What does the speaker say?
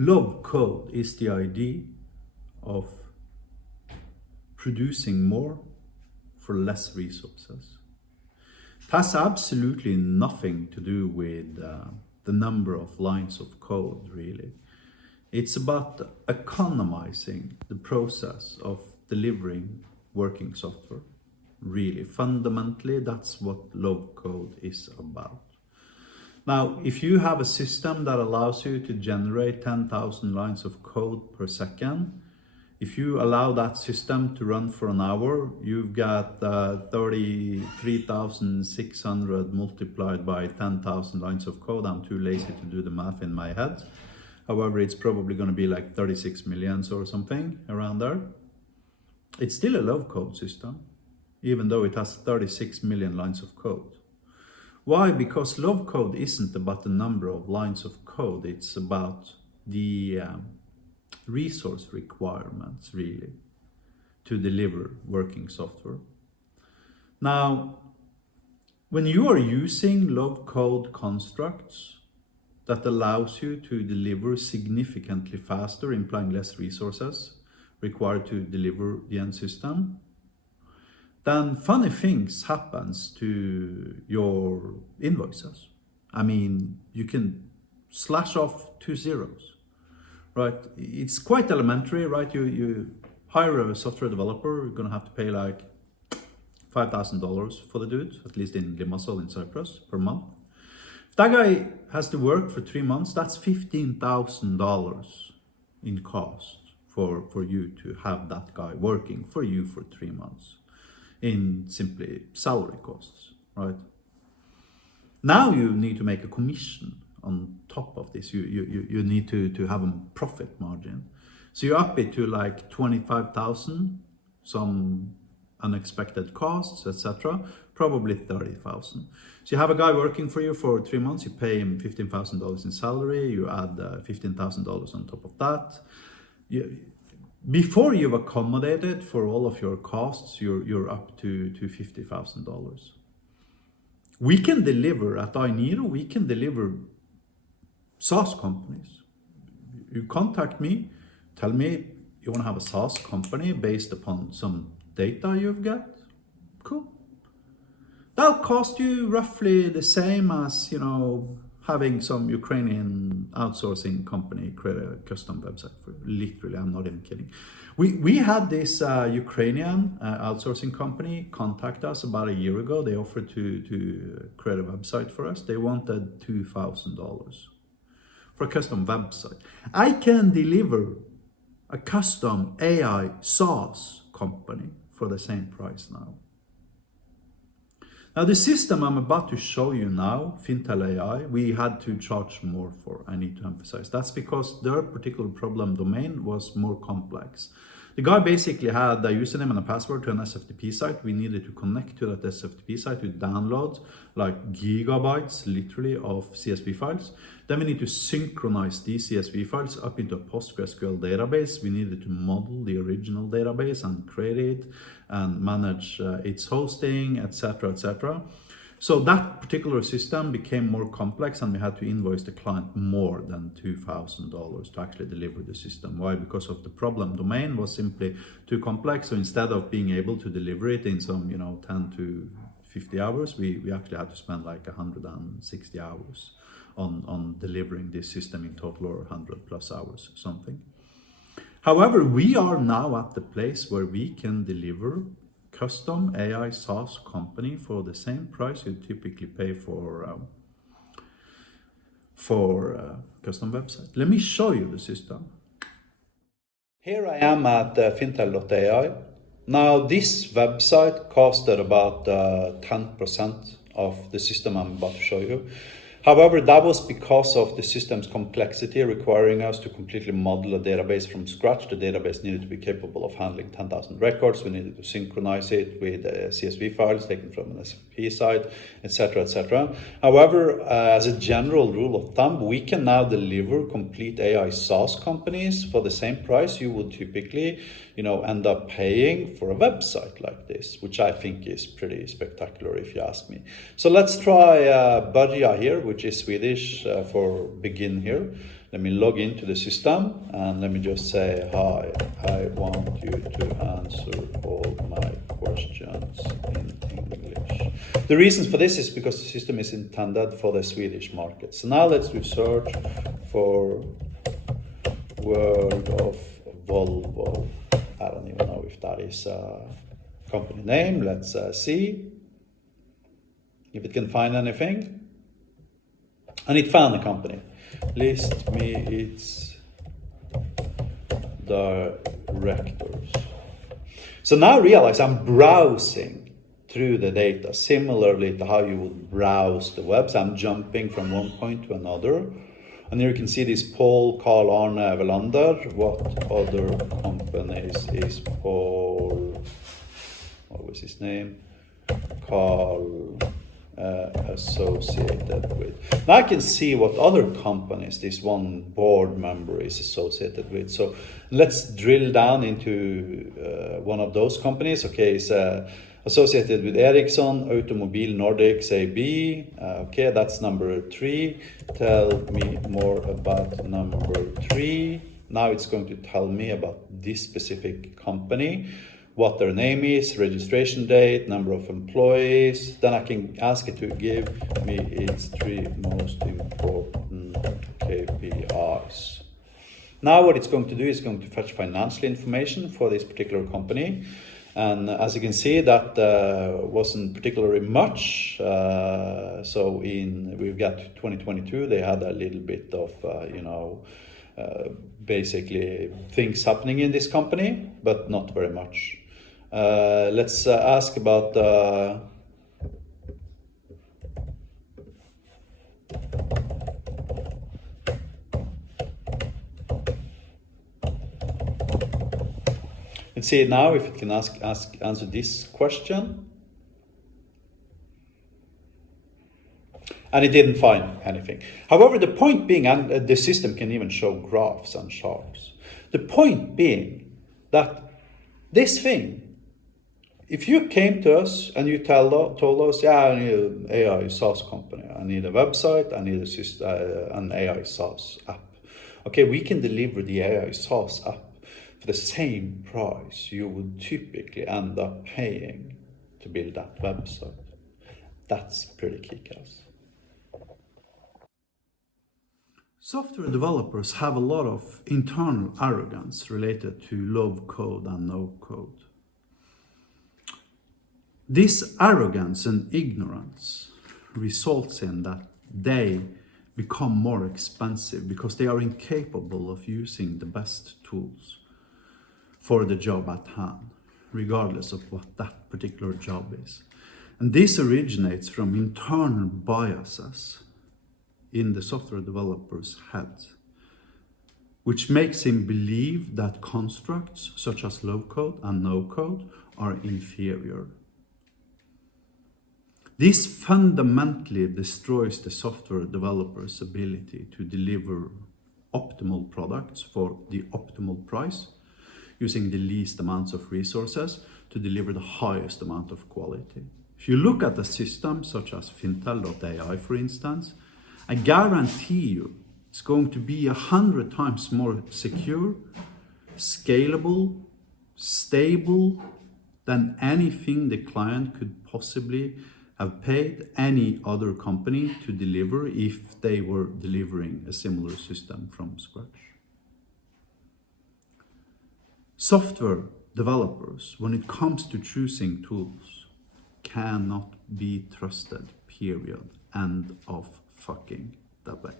Low code is the idea of producing more for less resources. It has absolutely nothing to do with the number of lines of code, really. It's about economizing the process of delivering working software. Really, fundamentally, that's what low code is about. Now, if you have a system that allows you to generate 10,000 lines of code per second, if you allow that system to run for an hour, you've got 33,600 multiplied by 10,000 lines of code. I'm too lazy to do the math in my head. However, it's probably going to be like 36 millions or something around there. It's still a low code system, even though it has 36 million lines of code. Why? Because low code isn't about the number of lines of code. It's about the resource requirements, really, to deliver working software. Now, when you are using low code constructs that allows you to deliver significantly faster, implying less resources required to deliver the end system, then funny things happens to your invoices. I mean, you can slash off 2 zeros, right? It's quite elementary, right? You hire a software developer, you're gonna have to pay like $5,000 for the dude, at least in Limassol in Cyprus, per month. If that guy has to work for 3 months, that's $15,000 in cost for you to have that guy working for you for 3 months in simply salary costs, right? Now you need to make a commission on top of this. You need to have a profit margin. So you up it to like 25,000, some unexpected costs, etc. Probably 30,000. So you have a guy working for you for 3 months, you pay him $15,000 in salary, you add $15,000 on top of that. Before you've accommodated for all of your costs, you're up to $50,000. We can deliver at iNiro, we can deliver SaaS companies. You contact me, tell me you want to have a SaaS company based upon some data you've got. Cool. That'll cost you roughly the same as, having some Ukrainian outsourcing company create a custom website for. Literally, I'm not even kidding. We had this Ukrainian outsourcing company contact us about a year ago. They offered to create a website for us. They wanted $2,000 for a custom website. I can deliver a custom AI SaaS company for the same price now. Now, the system I'm about to show you now, Fintel AI, we had to charge more for, I need to emphasize. That's because their particular problem domain was more complex. The guy basically had a username and a password to an SFTP site. We needed to connect to that SFTP site to download like gigabytes, literally, of CSV files. Then we need to synchronize these CSV files up into a PostgreSQL database. We needed to model the original database and create it and manage its hosting, etc., etc. So that particular system became more complex and we had to invoice the client more than $2,000 to actually deliver the system. Why? Because of the problem domain was simply too complex. So instead of being able to deliver it in some, 10 to 50 hours, we actually had to spend like 160 hours on delivering this system in total, or 100 plus hours, something. However, we are now at the place where we can deliver custom AI SaaS company for the same price you typically pay for custom website. Let me show you the system. Here I am at fintel.ai. Now this website costed about 10% of the system I'm about to show you. However, that was because of the system's complexity requiring us to completely model a database from scratch. The database needed to be capable of handling 10,000 records. We needed to synchronize it with CSV files taken from an SFTP site, etc., etc. However, as a general rule of thumb, we can now deliver complete AI SaaS companies for the same price you would typically, end up paying for a website like this, which I think is pretty spectacular if you ask me. So let's try Börja here, which is Swedish for begin here. Let me log into the system and let me just say, hi, I want you to answer all my questions in English. The reasons for this is because the system is intended for the Swedish market. So now let's do search for word of Volvo. I don't even know if that is a company name. Let's see if it can find anything. And it found a company. List me its directors. So now realize I'm browsing through the data, similarly to how you would browse the web. So I'm jumping from one point to another. And here you can see this Paul, Carl, Arne, Velander. What other companies is Paul, what was his name? Carl associated with. Now I can see what other companies this one board member is associated with. So let's drill down into one of those companies. Okay, it's associated with Ericsson, Automobil Nordics AB. Okay, that's number 3. Tell me more about number 3. Now it's going to tell me about this specific company, what their name is, registration date, number of employees. Then I can ask it to give me its 3 most important KPIs. Now what it's going to do is going to fetch financial information for this particular company. And as you can see, that wasn't particularly much. So we've got 2022, they had a little bit of, basically things happening in this company, but not very much. Let's ask about let's see now if it can answer this question. And it didn't find anything. However, the point being, and the system can even show graphs and charts. The point being that this thing, if you came to us and you told us, yeah, I need an AI SaaS company, I need a website, I need an AI SaaS app. Okay, we can deliver the AI SaaS app for the same price you would typically end up paying to build that website. That's pretty kick-ass. Software developers have a lot of internal arrogance related to low code and no code. This arrogance and ignorance results in that they become more expensive because they are incapable of using the best tools for the job at hand, regardless of what that particular job is. And this originates from internal biases in the software developer's head, which makes him believe that constructs such as low code and no code are inferior. This fundamentally destroys the software developer's ability to deliver optimal products for the optimal price, using the least amounts of resources to deliver the highest amount of quality. If you look at a system such as Fintel.ai, for instance, I guarantee you it's going to be 100 times more secure, scalable, stable than anything the client could possibly have paid any other company to deliver if they were delivering a similar system from scratch. Software developers, when it comes to choosing tools, cannot be trusted, period. End of fucking debate.